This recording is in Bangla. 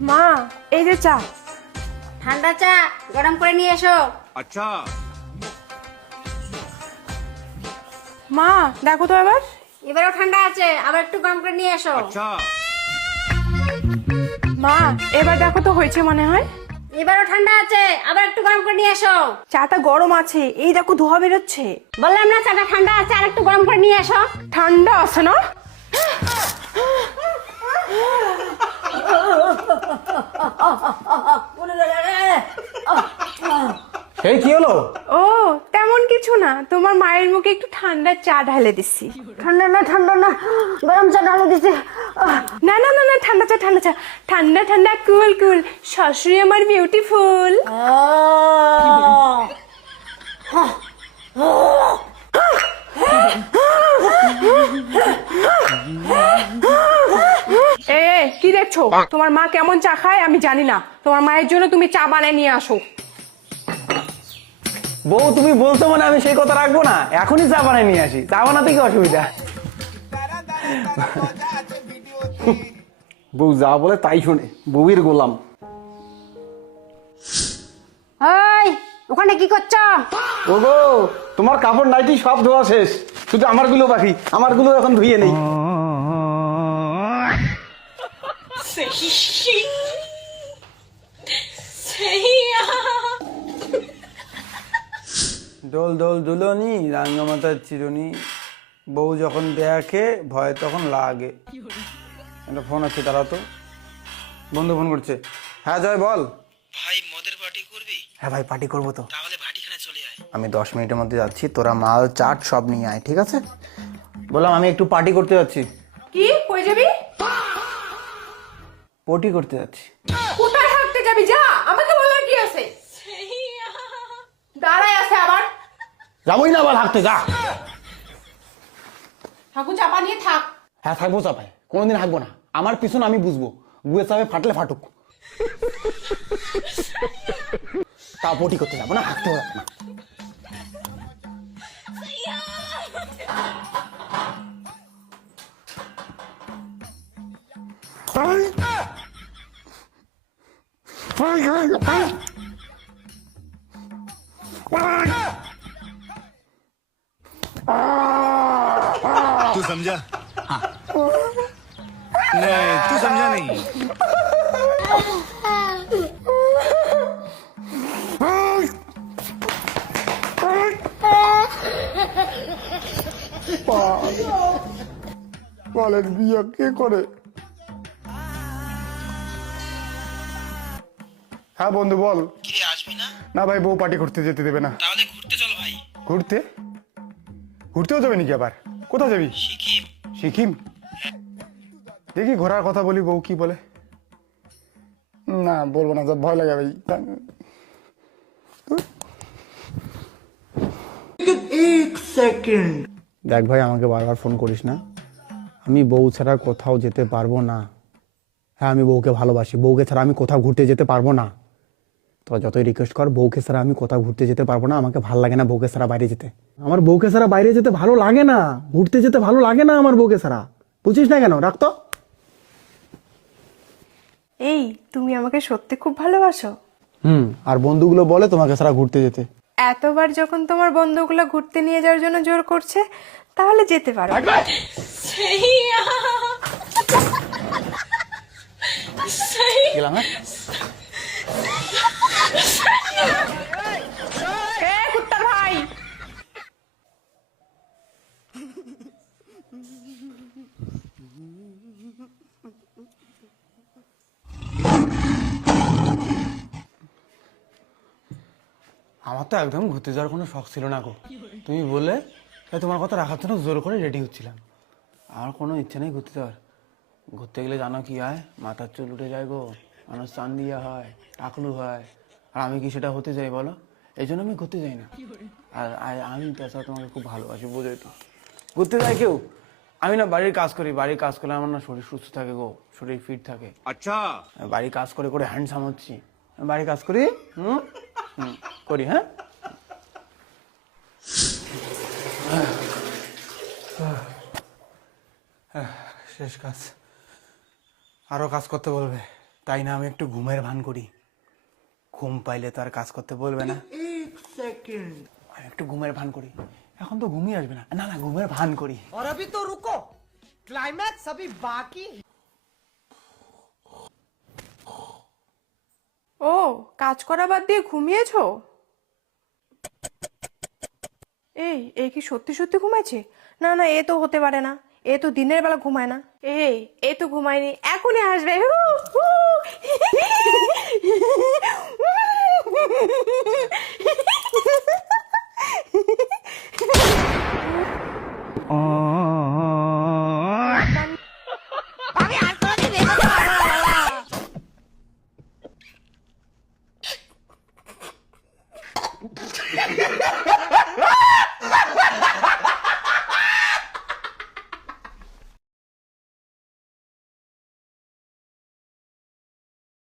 মা এই যে চা। ঠান্ডা চা গরম করে নিয়ে এসো। अच्छा মা দেখো তো এবার। এবারও ঠান্ডা আছে, আবার একটু গরম করে নিয়ে এসো। अच्छा মা এবার দেখো তো হয়েছে মনে হয়। এবারও ঠান্ডা আছে, আবার একটু গরম করে নিয়ে এসো। চাটা গরম আছে, এই দেখো ধোয়া বেরোচ্ছে। বললাম না চাটা ঠান্ডা আছে, আর একটু গরম করে নিয়ে এসো। ঠান্ডা আছে না? এই কি হলো? ও তেমন কিছু না, তোমার মায়ের মুখে একটু ঠান্ডা চা ঢালে দিছি। ঠান্ডা না গরম চা ঢালে দিছে। না না না না, ঠান্ডা চা ঠান্ডা চা, ঠান্ডা ঠান্ডা কুল কুল, শাশুড়ি আমার বিউটিফুল। এ কি দেখছো? তোমার মা কেমন চা খায় আমি জানি না, তোমার মায়ের জন্য তুমি চা বানিয়ে নিয়ে আসো। বউ তুমি বলছো মানে আমি সেই কথা রাখবো না, এখনই চা বানাই নিয়ে আসি। চা বানাতে কি অসুবিধা? বউ যা বলে তাই শোনে, বউয়ের গোলাম। ওই ওখানে কি করছো? ও গো, তোমার কাপড় নাইটি সব ধোয়া শেষ, শুধু আমার গুলো বাকি। আমার গুলো এখন ধুয়ে নেই। দোল দোল দুলনি রাঙ্গামাতার চিরুনি, বউ যখন দেখে ভয় তখন লাগে। একটা ফোন আছে, তারা তো বন্ধু ফোন করছে। হ্যাঁ জয় বল। ভাই মদের পার্টি করবি? হ্যাঁ ভাই পার্টি করবো তো। তাহলে ভাটিখানে চলে আয়। আমি 10 মিনিটের মধ্যে যাচ্ছি, তোরা মাল চাট সব নিয়ে আয়, ঠিক আছে? বললাম আমি একটু পার্টি করতে যাচ্ছি। কি কই যাবি? পটি করতে যাচ্ছি। কোথায় থাকতে যাবি? যা, আমাকে বলার কি আছে? দাঁড়ায় আছে আবার। যাবোই না আবার হাঁকতে, যা। ঠাকুর চাপা নিয়ে থাক। হ্যাঁ থাকবো চাপায়, কোনোদিন হাঁকবো না। আমার পিছন আমি বুঝবো, গুয়ে চাপে ফাটলে ফাটুক। তা পটি করতে যাবো না, হাঁকতে হবে না। तू समझा? हाँ नहीं तू समझा नहीं। বলেন বিয়ে কে করে? হ্যাঁ বন্ধু বল। কি রে, আসবি না? না ভাই, বউ পার্টি করতে যেতে দেবে না। তাহলে ঘুরতে চলো ভাই। ঘুরতে? ঘুরতেও যাবে নাকি আবার? কোথায় যাবি? সিকিম। সিকিম? দেখি ঘোরার কথা বলি, বউ কি বলে। না বলবো না, যা ভয় লাগে ভাই। দেখ ভাই, আমাকে বারবার ফোন করিস না। আমি বউ ছাড়া কোথাও যেতে পারবো না। হ্যাঁ আমি বউকে ভালোবাসি, বউকে ছাড়া আমি কোথাও ঘুরতে যেতে পারবো না। তোরা যতই রিকোয়েস্ট কর, বউকে ছাড়া আমি কোথাও ঘুরতে যেতে পারবো না। আমাকে ভালো লাগে না বউকে ছাড়া বাইরে যেতে। আমার বউকে ছাড়া বাইরে যেতে ভালো লাগে না, ঘুরতে যেতে ভালো লাগে না আমার বউকে ছাড়া। বুঝিস না কেন? রাখতো। এই তুমি আমাকে সত্যি খুব ভালোবাসো? আর বন্ধুগুলো বলে তোমাকে ছাড়া ঘুরতে যেতে। এতবার যখন তোমার বন্ধুগুলো ঘুরতে নিয়ে যাওয়ার জন্য জোর করছে, তাহলে যেতে পারো। গেলাম, হ্যাঁ? এ কুত্তার ভাই, আমার তো একদম ঘুরতে যাওয়ার কোনো শখ ছিল না গো। তুমি বললে তাই তোমার কথা রাখার জন্য জোর করে রেডি হচ্ছিলাম। আমার কোনো ইচ্ছে নেই ঘুরতে যাওয়ার। ঘুরতে গেলে জানো কি হয়? মাথার চুল উঠে যায় গো, মানুষ চান দিয়া হয়, টাকলু হয়। আর আমি কি সেটা হতে চাই বলো? এই জন্য আমি ঘুরতে যাই না। আর আমি তাছাড়া তোমাকে খুব ভালোবাসি, বোঝোই তো। ঘুরতে যায় কেউ? আমি না বাড়ির কাজ করি, বাড়ির কাজ করলে আমার না শরীর সুস্থ থাকে গো, শরীর ফিট থাকে। अच्छा বাড়ির কাজ করে করে হ্যান্ডসাম হচ্ছি। বাড়ির কাজ করি, করি। হ্যাঁ শেষ কাজ, আরো কাজ করতে বলবে। তাই না আমি একটু ঘুমের ভান করি। ঘুম পাইলে তো আর কাজ করতে বলবে না। আমি একটু ঘুমের ভান করি। এখন তো ঘুমিয়ে আসবে না, না না ঘুমের ভান করি। और अभी तो रुको, क्लाइमैक्स अभी बाकी। ও কাজ করা বাদ দিয়ে ঘুমিয়েছো? এই কি সত্যি সত্যি ঘুমাইছে? না না, এ তো হতে পারে না, এ তো দিনের বেলা ঘুমায় না। এ তো ঘুমায়নি, এখনই আসবে। হু, হু।